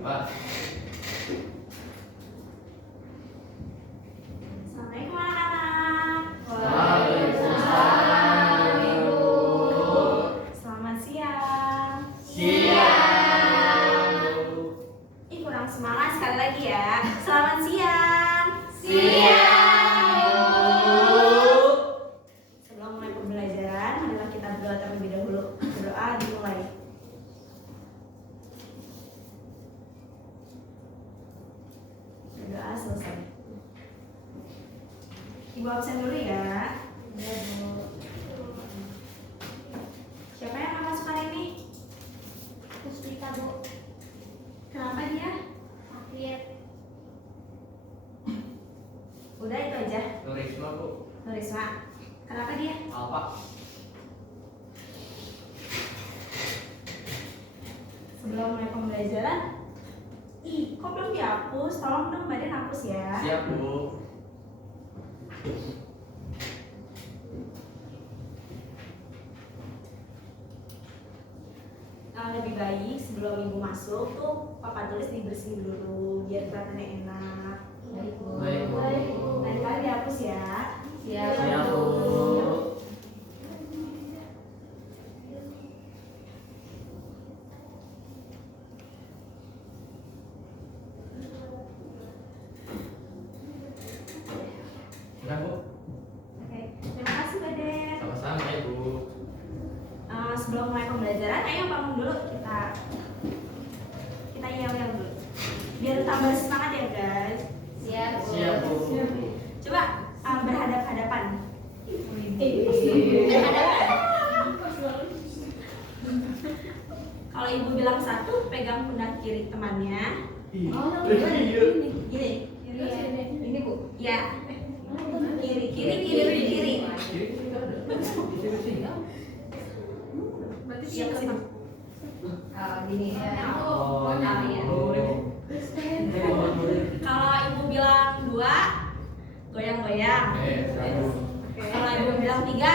Pak. Assalamualaikum anak-anak. Waalaikumsalam, Ibu. Selamat siang. Siang. Ih, kurang semangat sekali lagi ya. Selamat siang. Siang. Sebelum mulai pembelajaran, marilah kita berdoa terlebih dahulu. Berdoa dimulai. Berdoa selesai. Ibu absen dulu ya. Iya, Bu. Siapa yang akan masuk hari ini? Puspita, Bu. Kenapa dia? Sakit. Udah itu aja. Nurisma, Bu. Nurisma. Kenapa dia? Alfa. Sebelum mulai pembelajaran, kok belum dihapus? Tolong dong Mbak Den hapus ya. Siap, Bu. Lebih baik sebelum ibu masuk tuh papa tulis dibersihin dulu biar kelihatannya enak. Baik, Bu. Baik, Bu. Lain kali dihapus ya. Siap, Siap, Bu. Udah, Bu. Oke, terima kasih Mbak Den. Sama-sama, Ibu. Sebelum mulai pembelajaran, ayo bangun dulu kita yel-yel dulu. Biar tambah semangat ya guys. Siap, Bu. Siap, Bu. Coba berhadap-hadapan. Kalau ibu bilang satu, pegang pundak kiri temannya. Oh, Gini. Kiri ya. Ini, Bu. Ya. Kiri. Berarti Siap kesini. Gini. Oh, iya. Kalau ibu bilang dua, goyang-goyang. Satu. Kalau ibu bilang tiga,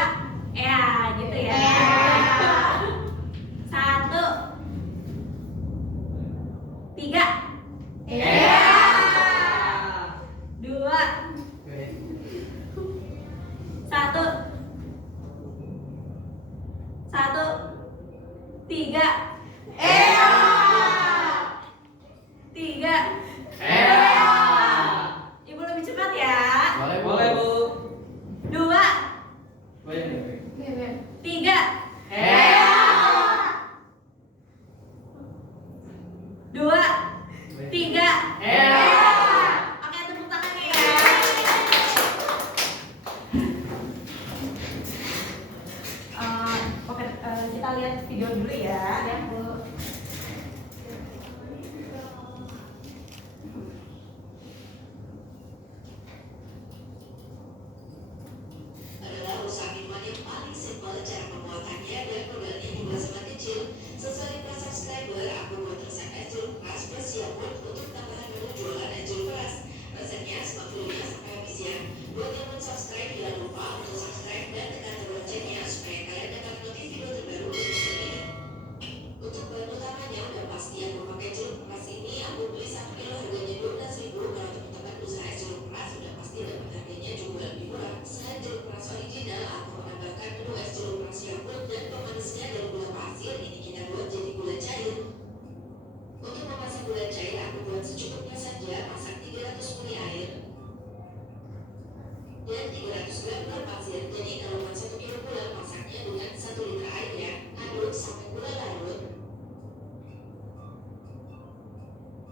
ya gitu ya. Satu, tiga, dua, satu, tiga, tiga. Ibu lebih cepat ya. Boleh, Bu. Dua, Boleh. tiga, dua, tiga. Oke, tepuk tangannya ya. Oke, kita lihat video dulu ya. Siap, Bu. Adalah usaha minuman yang paling simpel cara pembuatannya dan modelnya juga sangat kecil. Sesuai para subscriber, aku buat resep es jeruk keras bersiap untuk tambahan menu jualan es jeruk keras. Resepnya simak videonya sampai habis ya. Buat yang belum subscribe, jangan lupa untuk subscribe dan tekan tombol loncengnya supaya kalian dapat notif video terbaru dari channel ini. Untuk bahan utamanya udah pasti aku pakai jeruk keras ini. Aku beli 1 kilo harganya 12.000. Kalau teman-teman usaha es jeruk keras sudah pasti dapat harganya juga lebih murah. Selain jeruk keras original, aku menambahkan menu es jeruk keras Yakult dan pemanisnya dari gula pasir. Ini kita buat jadi gula cair. Untuk memasak gula cair, aku buat secukupnya saja. Masak 300 ml air dan 300 gram gula pasir. Jadi kalau buat 1 kilo gula, masaknya dengan 1 liter air ya. Aduk sampai gula larut.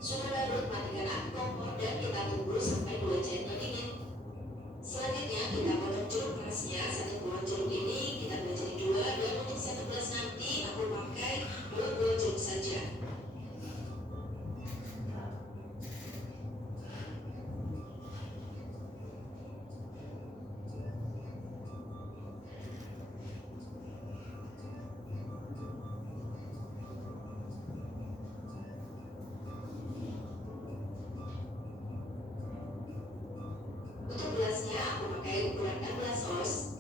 Sudah larut, matikan api kompor dan kita tunggu sampai gula cair mendidih. Selanjutnya kita potong jeruk kerasnya. Satu buah jeruk ini kita belah jadi dua, dan untuk satu gelas nanti aku pakai 2 buah jeruk saja. Untuk gelasnya aku pakai ukuran 16 oz.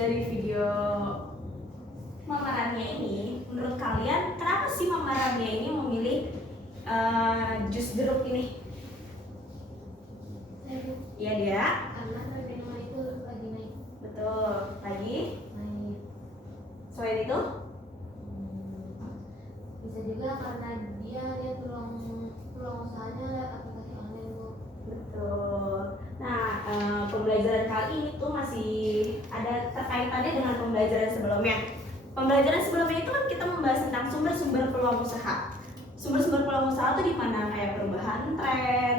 dari video mamarannya ini, menurut kalian kenapa sih mamarannya ini memilih jus jeruk ini? Iya dia. Karena harga itu lagi naik. Betul. Lagi. Naik. Selain itu? Bisa juga karena dia peluang usahanya lewat aplikasi online Bu. Betul. Nah, pembelajaran kali ini tuh masih ada terkaitannya dengan pembelajaran sebelumnya. Pembelajaran sebelumnya itu kan kita membahas tentang sumber-sumber peluang usaha. Sumber-sumber peluang usaha itu di mana kayak perubahan tren,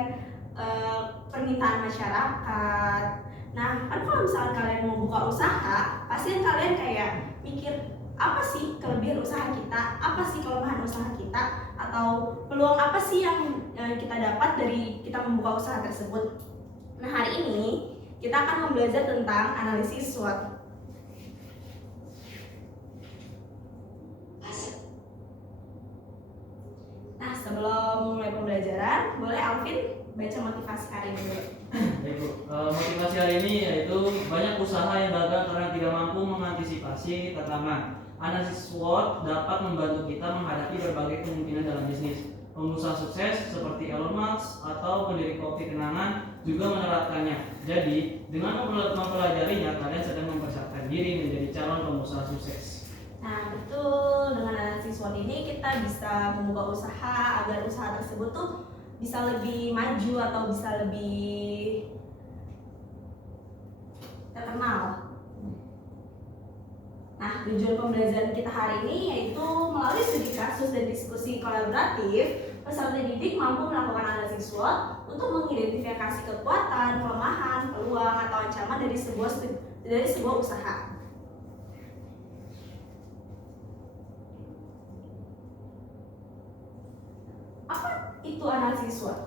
permintaan masyarakat. Nah, kan kalau misalnya kalian mau buka usaha, pasti kan kalian kayak mikir apa sih kelebihan usaha kita, apa sih kelemahan usaha kita, atau peluang apa sih yang kita dapat dari kita membuka usaha tersebut. Nah, hari ini kita akan belajar tentang analisis SWOT. Nah, sebelum mulai pembelajaran, boleh Alvin baca motivasi hari ini dulu. Baik Bu, motivasi hari ini yaitu banyak usaha yang gagal karena tidak mampu mengantisipasi tantangan. Analisis SWOT dapat membantu kita menghadapi berbagai kemungkinan dalam bisnis. Pengusaha sukses seperti Elon Musk atau pendiri kopi kenangan juga menerapkannya. Jadi, dengan mempelajarinya, kalian sedang mempersiapkan diri menjadi calon pengusaha sukses. Nah, betul. Dengan analisis SWOT ini kita bisa membuka usaha agar usaha tersebut tuh bisa lebih maju atau bisa lebih terkenal. Nah, tujuan pembelajaran kita hari ini yaitu melalui studi kasus dan diskusi kolaboratif, peserta didik mampu melakukan analisis SWOT untuk mengidentifikasi kekuatan, kelemahan, peluang atau ancaman dari sebuah usaha. Apa itu analisis SWOT?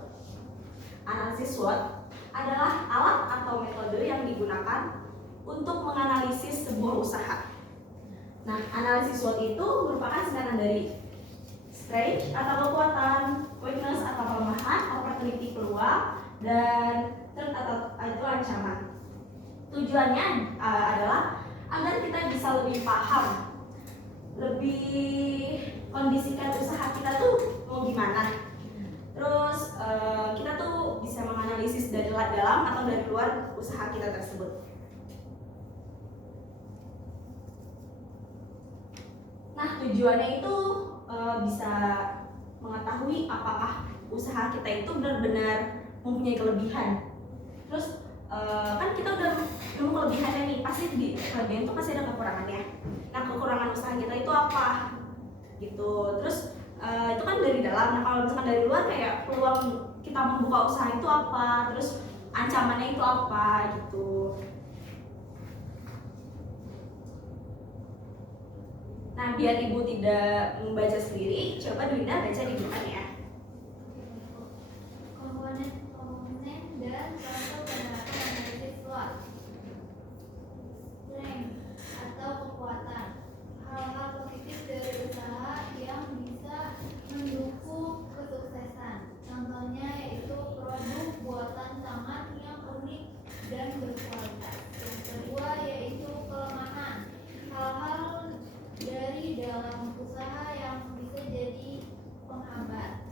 Analisis SWOT adalah alat atau metode yang digunakan untuk menganalisis sebuah usaha. Nah, analisis SWOT itu merupakan singkatan dari strength atau kekuatan, weakness atau kelemahan, opportunity peluang, dan threat atau itu ancaman. Tujuannya adalah agar kita bisa lebih paham, lebih kondisikan usaha kita tuh mau gimana. Terus kita tuh bisa menganalisis dari dalam atau dari luar usaha kita tersebut. Nah, tujuannya itu bisa mengetahui apakah usaha kita itu benar-benar mempunyai kelebihan. Terus kan kita udah nemu kelebihannya nih, pasti di kelebihan itu pasti ada kekurangannya. Nah, kekurangan usaha kita itu apa? Gitu. Terus itu kan dari dalam. Nah, kalau misalkan dari luar kayak peluang kita membuka usaha itu apa? Terus ancamannya itu apa gitu. Nah, biar ibu tidak membaca sendiri, coba Dwinda baca di depan ya. Komponen dan contoh penerapan analisis SWOT. Strength atau kekuatan, hal-hal positif dari usaha yang bisa mendukung kesuksesan. Contohnya yaitu produk buatan tangan yang unik dan berkualitas. Yang kedua yaitu kelemahan, hal-hal dari dalam usaha yang bisa jadi penghambat.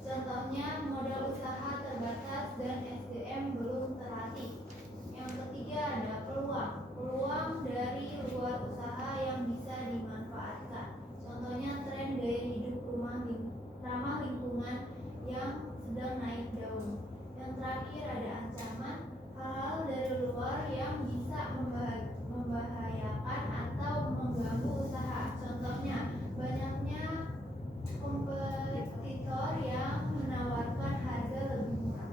Contohnya modal usaha terbatas dan SDM belum terlatih. Yang ketiga ada peluang dari luar usaha yang bisa dimanfaatkan. Contohnya tren gaya hidup ramah lingkungan yang sedang naik daun. Yang terakhir ada ancaman, hal-hal dari luar yang bisa membahayakan atau mengganggu usaha. Contohnya banyaknya kompetitor yang menawarkan harga lebih murah.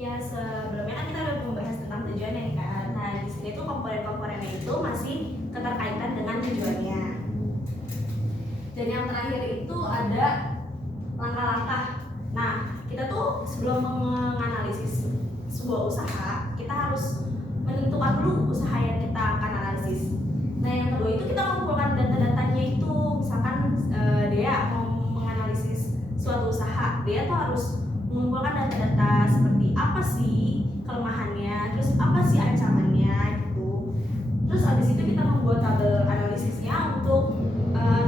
Ya, sebelumnya kan kita udah membahas tentang tujuannya nih kan. Nah, di sini tuh komponen-komponennya itu masih keterkaitan dengan tujuannya. Dan yang terakhir itu ada langkah-langkah. Nah, kita tuh sebelum menganalisis sebuah usaha, kita harus menentukan dulu usaha yang kita akan analisis. Nah, yang kedua itu kita mengumpulkan data-datanya itu. Misalkan dia mau menganalisis suatu usaha, dia tuh harus mengumpulkan data-data seperti apa sih kelemahannya, terus apa sih ancamannya gitu. Terus habis itu kita membuat tabel analisisnya untuk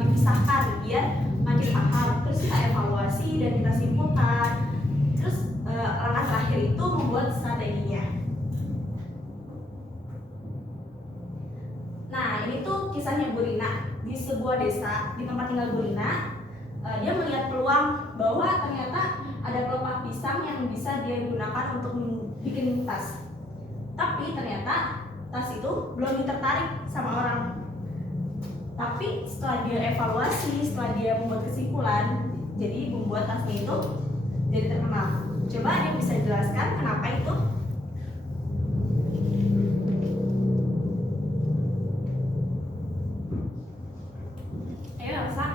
dipisahkan biar makin paham. Terus kita evaluasi dan kita simpulkan. Terus langkah terakhir itu membuat strateginya. Nah, ini tuh kisahnya Bu Rina di sebuah desa di tempat tinggal Bu Rina. Dia melihat peluang bahwa ternyata ada pelepah pisang yang bisa dia gunakan untuk bikin tas. Tapi ternyata tas itu belum tertarik sama orang. Tapi setelah dia evaluasi, setelah dia membuat kesimpulan, jadi membuat tasnya itu jadi terkenal. Coba ada yang bisa jelaskan kenapa itu? Ayo Elsa.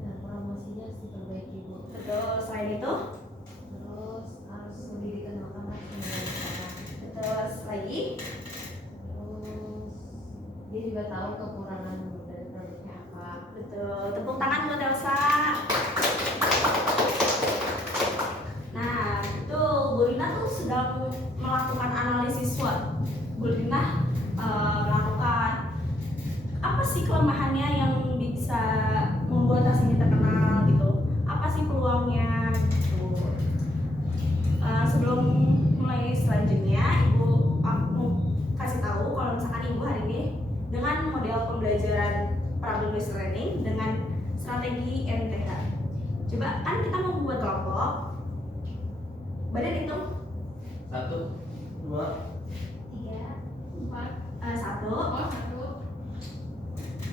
Nah, promosinya harus diperbaiki, Bu. Betul, selain itu? Terus harus lebih dikenalkan lagi sama orang. Terus lagi? Terus dia juga tahu kekurangan dari produknya apa. Betul, tepuk tangan buat Elsa. Nah, itu Bu Rina tuh sedang melakukan analisis SWOT. Bu Rina melakukan apa sih kelemahannya yang bisa membuat tas ini terkenal gitu? Apa sih peluangnya gitu? Sebelum mulai selanjutnya, aku kasih tahu kalau misalkan Ibu hari ini dengan model pembelajaran problem based learning dengan strategi MTH. Coba kan kita mau buat kelompok. Badan hitung 1, 2, 3, 4, 1,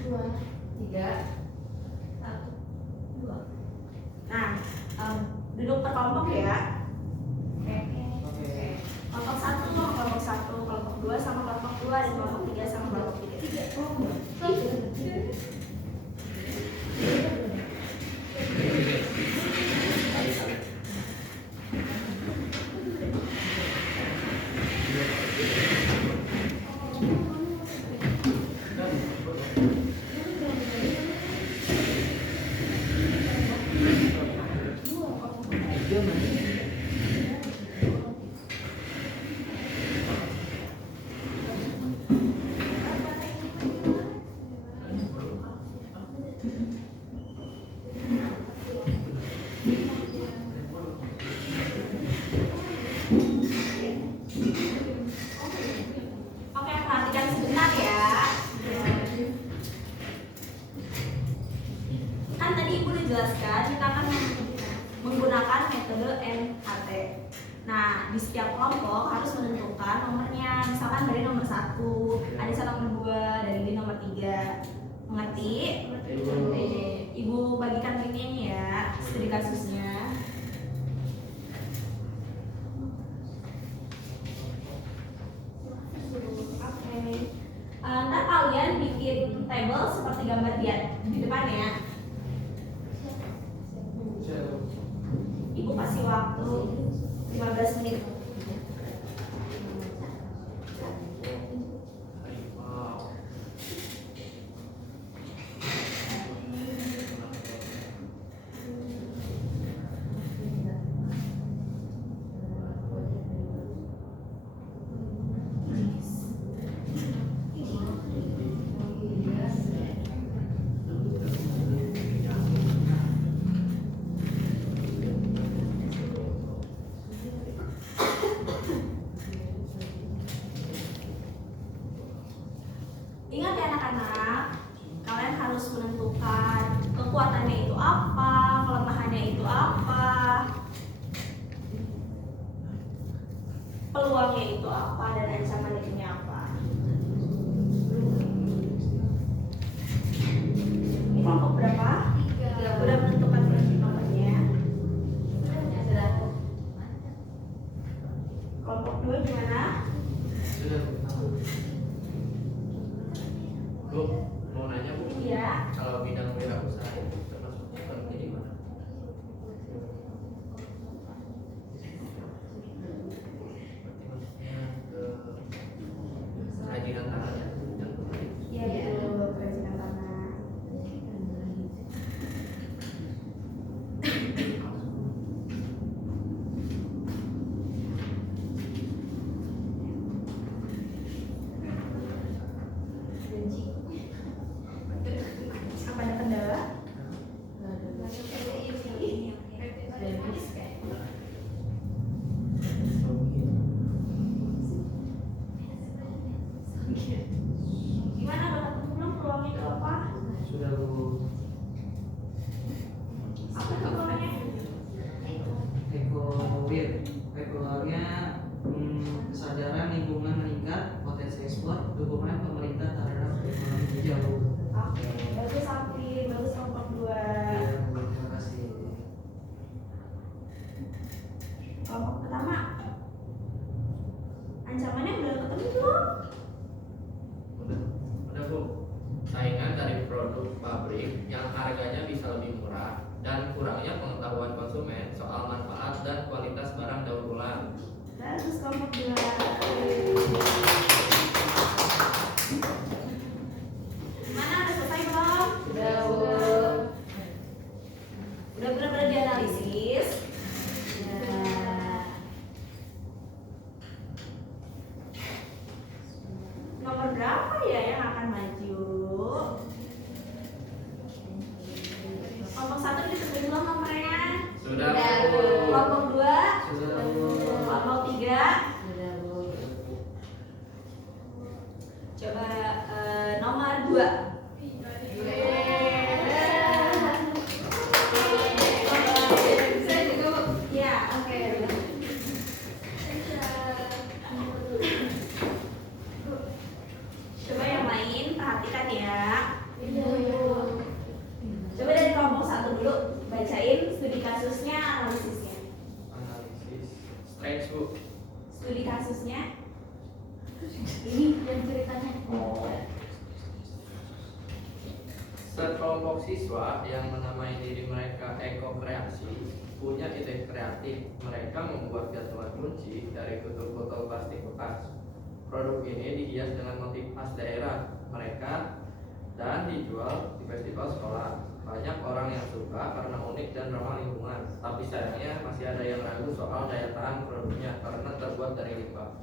2, 3. 1. 2. Nah, duduk per kelompok ya. oke. Kelompok 1 sama kelompok 1, kelompok 2 sama kelompok 2, dan kelompok 3 sama kelompok 3. Oke, perhatikan sebentar ya. Kan tadi Ibu udah jelaskan kita akan menggunakan metode NHT. Nah, di setiap kelompok harus menentukan nomornya. Misalkan dari nomor 1, Anissa nomor 2, dan ini nomor 3. Mengerti? Oke. Ibu bagikan ini ya, studi kasusnya. Oke. Ntar kalian bikin table seperti gambar di depan ya. Ibu kasih waktu 15 menit. Ingat ya anak-anak, kalian harus menentukan kekuatannya itu apa, kelemahannya itu apa, peluangnya itu apa, dan ancaman itu apa. Ini kelompok berapa? 3. Udah menentukan nomornya. Kelompok 2 gimana? Sudah, Bu, mau nanya Bu, Iya. kalau bidang wirausaha itu termasuknya kerja di mana? Berarti maksudnya ke kasusnya, analisisnya. Analisis strength bu. Studi kasusnya. Ini yang ceritanya. Sekelompok siswa yang menamai diri mereka Eko Kreasi punya ide kreatif. Mereka membuat gantungan kunci dari botol-botol plastik bekas. Produk ini dihias dengan motif khas daerah mereka dan dijual di festival sekolah. Banyak orang yang suka karena unik dan ramah lingkungan. Tapi sayangnya masih ada yang ragu soal daya tahan produknya karena terbuat dari limbah.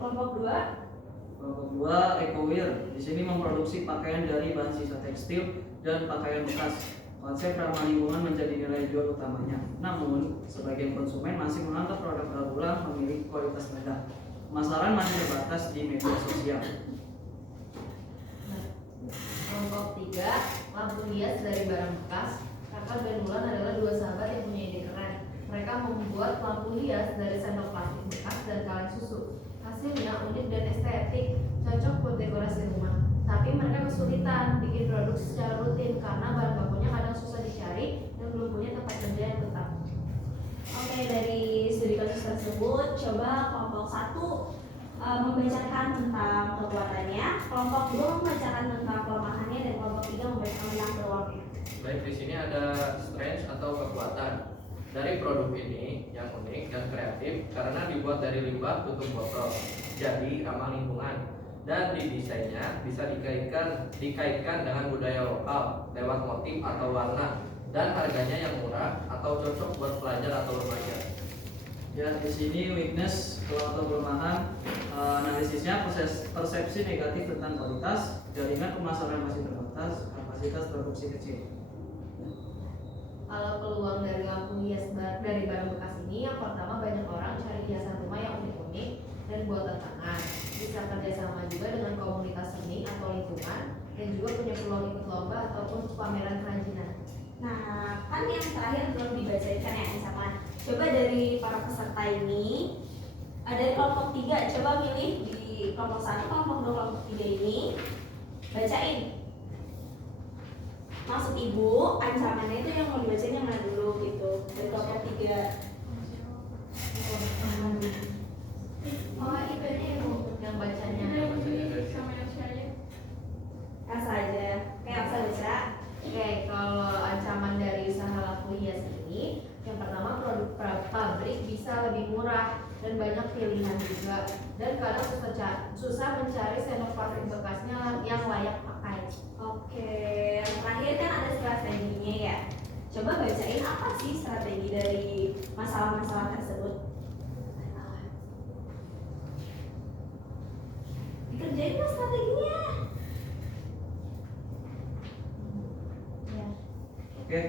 Kelompok 2. Kelompok 2 Ecowear. Di sini memproduksi pakaian dari bahan sisa tekstil dan pakaian bekas. Konsep ramah lingkungan menjadi nilai jual utamanya. Namun, sebagian konsumen masih menganggap produk daur ulang memiliki kualitas rendah. Pemasaran masih terbatas di media sosial. Kelompok 3, lampu hias dari barang bekas. Kakak dan Mulan adalah dua sahabat yang punya ide keren. Mereka membuat lampu hias dari sendok plastik bekas dan kaleng susu. Hasilnya unik dan estetik, cocok buat dekorasi rumah. Tapi mereka kesulitan bikin produk secara rutin karena bahan bakunya kadang susah dicari dan belum punya tempat kerja yang tetap. Oke, dari studi kasus tersebut, coba kelompok 1 membacakan tentang kekuatannya, kelompok 2 membacakan tentang kelemahannya, dan kelompok 3 membacakan tentang peluangnya. Baik, di sini ada strength atau kekuatan dari produk ini yang unik dan kreatif karena dibuat dari limbah tutup botol, jadi ramah lingkungan, dan di desainnya bisa dikaitkan dengan budaya lokal lewat motif atau warna, dan harganya yang murah atau cocok buat pelajar atau remaja. Ya, di sini weakness atau kelemahan, analisisnya persepsi negatif tentang kualitas, jaringan pemasaran masih terbatas, kapasitas produksi kecil. Kalau peluang dari lampu hias dari barang bekas ini, yang pertama banyak orang cari hiasan rumah yang unik-unik dan buatan tangan. Bisa kerjasama juga dengan komunitas seni atau lingkungan, dan juga punya peluang ikut lomba ataupun pameran kerajinan. Nah, kan yang terakhir belum dibacakan ya, misalkan. Coba dari para peserta ini, dari kelompok 3, coba milih di kelompok 1, kelompok 2, kelompok 3 ini, bacain. Maksud ibu, ancamannya itu yang mau dibacain yang mana dulu gitu. Dari kelompok 3. Oh, idenya ibu. Yang bacanya Elsa aja. Kayak Elsa baca. Oke, kalau ancaman dari usaha lampu hias ini, yang pertama produk pabrik bisa lebih murah dan banyak pilihan juga, dan kadang susah mencari sendok plastik bekasnya yang layak pakai. Oke, yang terakhir kan ada strateginya ya. Coba bacain apa sih strategi dari masalah-masalah tersebut. Dikerjain lah strateginya. Ya. Oke,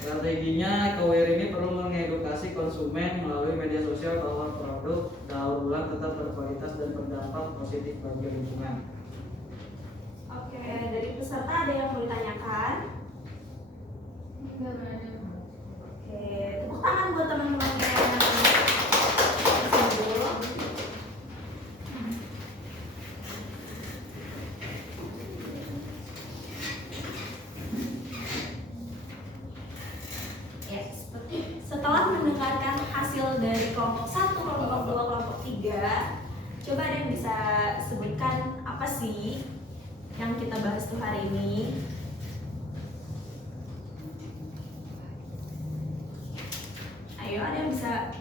strateginya Ecowear ini perlu mengedukasi konsumen melalui media sosial bahwa produk daur ulang tetap berkualitas dan berdampak positif bagi lingkungan. Oke, dari peserta ada yang mau ditanyakan? Oke, tepuk tangan buat teman-teman yang tersebut. Ya, setelah mendengarkan hasil dari kelompok 1, kelompok 2, kelompok 3, coba ada yang bisa sebutkan apa sih yang kita bahas tuh hari ini? Ayo, ada yang bisa?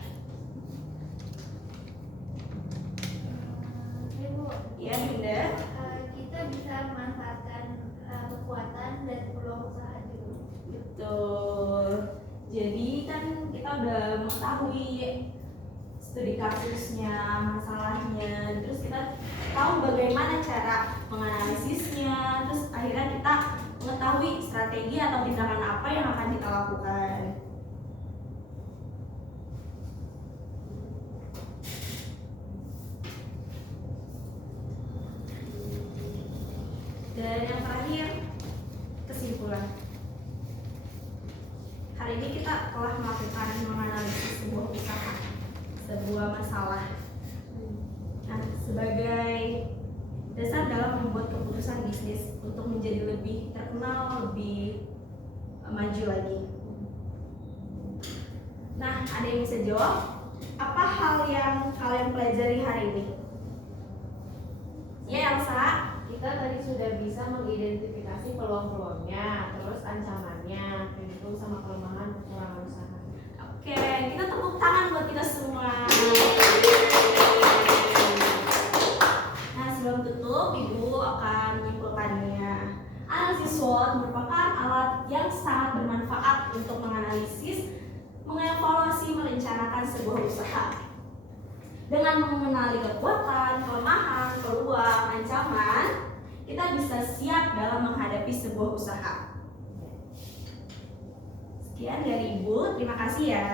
Ibu, Ya, Bunda. kita bisa memanfaatkan kekuatan dan peluang usaha juga. Betul. Jadi kan kita udah mengetahui studi kasusnya, masalahnya, terus kita tahu bagaimana cara menganalisisnya, terus akhirnya kita mengetahui strategi atau tindakan apa yang akan kita lakukan. Dan yang terakhir, kesimpulan. Hari ini kita telah melakukan menganalisis sebuah usaha, sebuah masalah. Nah, sebagai dasar dalam membuat keputusan bisnis untuk menjadi lebih terkenal, lebih maju lagi. Nah, ada yang bisa jawab? Apa hal yang kalian pelajari hari ini? Ya, Elsa. Kita tadi sudah bisa mengidentifikasi peluang-peluangnya, terus ancamannya, dan sama kelemahan kekurangan usaha. Oke, kita tepuk tangan buat kita semua. Nah, sebelum tutup, Ibu akan menyimpulkannya. Analisis SWOT merupakan alat yang sangat bermanfaat untuk menganalisis, mengevaluasi, merencanakan sebuah usaha. Dengan mengenali kekuatan, kelemahan, peluang, ancaman, kita bisa siap dalam menghadapi sebuah usaha. Sekian dari Ibu, terima kasih ya.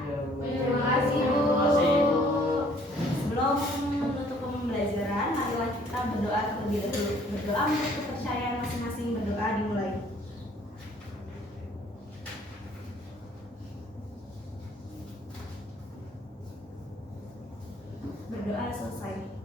Iya, Bu. Terima kasih, Bu. Terima kasih, Bu. Sebelum menutup pembelajaran, marilah kita berdoa terlebih dahulu. Berdoa untuk kepercayaan masing-masing, berdoa dimulai. Berdoa selesai.